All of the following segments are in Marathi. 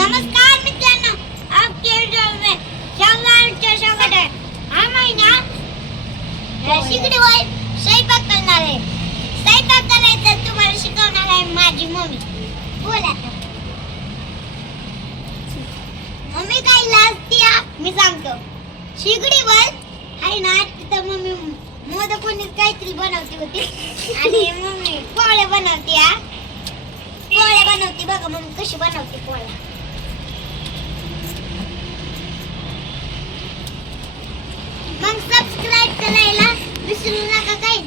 नमस्कार मित्रांनो, आपके व्हिडिओ में स्वागत है. हा महिना शिगडीवर स्वयंपाक करणार आहे. स्वयंपाक करायचा तुम्हाला शिकवणार आहे माझी मम्मी. बोला मम्मी काय लाजती मी सांगतो. शिगडीवर आहे ना तिथं मम्मी मोदक काहीतरी बनवती होती आणि मम्मी पोळ्या बनवते. पोळ्या बनवते बघा मम्मी कशी बनवते पोळ्या. मग सबस्क्राइब करायला विसरू नका काय.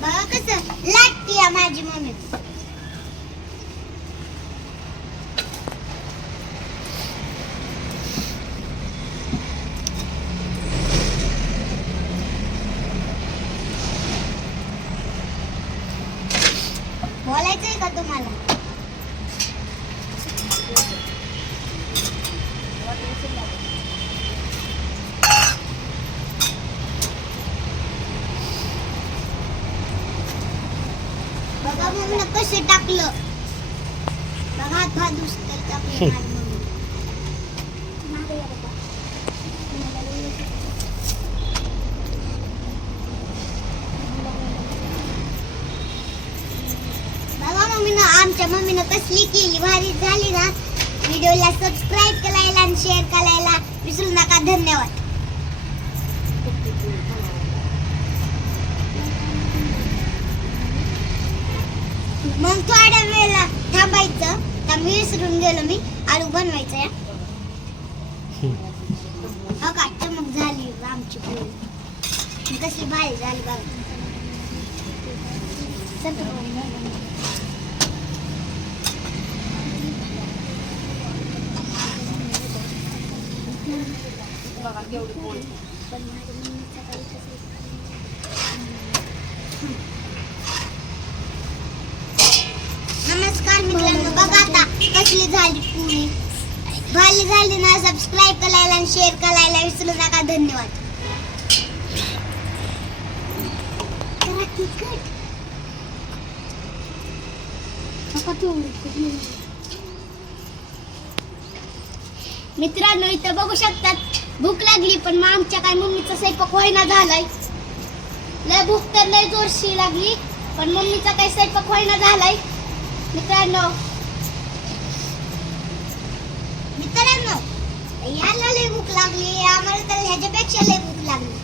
बघा कसं लागते माझी मम्मी. बोलायचंय का तुम्हाला? बघा मम्मीने कसं टाकलं. बघा हात दुसरं टाकलं माझी मम्मी. आमच्या मम्मीनं कसली केली भारी झाली ना. व्हिडिओला सबस्क्राइब करायला आणि शेअर करायला विसरू नका. धन्यवाद. मग थोड्या वेळेला थांबायचं. तर मी विसरून गेलो. मी आलू बनवायचं या. हो का चमक झाली आमची पोळी. कसली भारी झाली बघा. नमस्कार मित्रांनो, बघा आता कसली झाली पोळी. भारी झाली ना. सबस्क्राइब करायला आणि शेअर करायला विसरू नका. धन्यवाद. मित्रांनो इथं बघू शकतात भूक लागली पण मग आमच्या काय मम्मीचा स्वयंपाक होईना झालाय. लय भूक तर लय जोरशी लागली पण मम्मीचा काही स्वयंपाक होईना झालाय. मित्रांनो याला लय भूक लागली. आम्हाला तर ह्याच्यापेक्षा लय भूक लागली.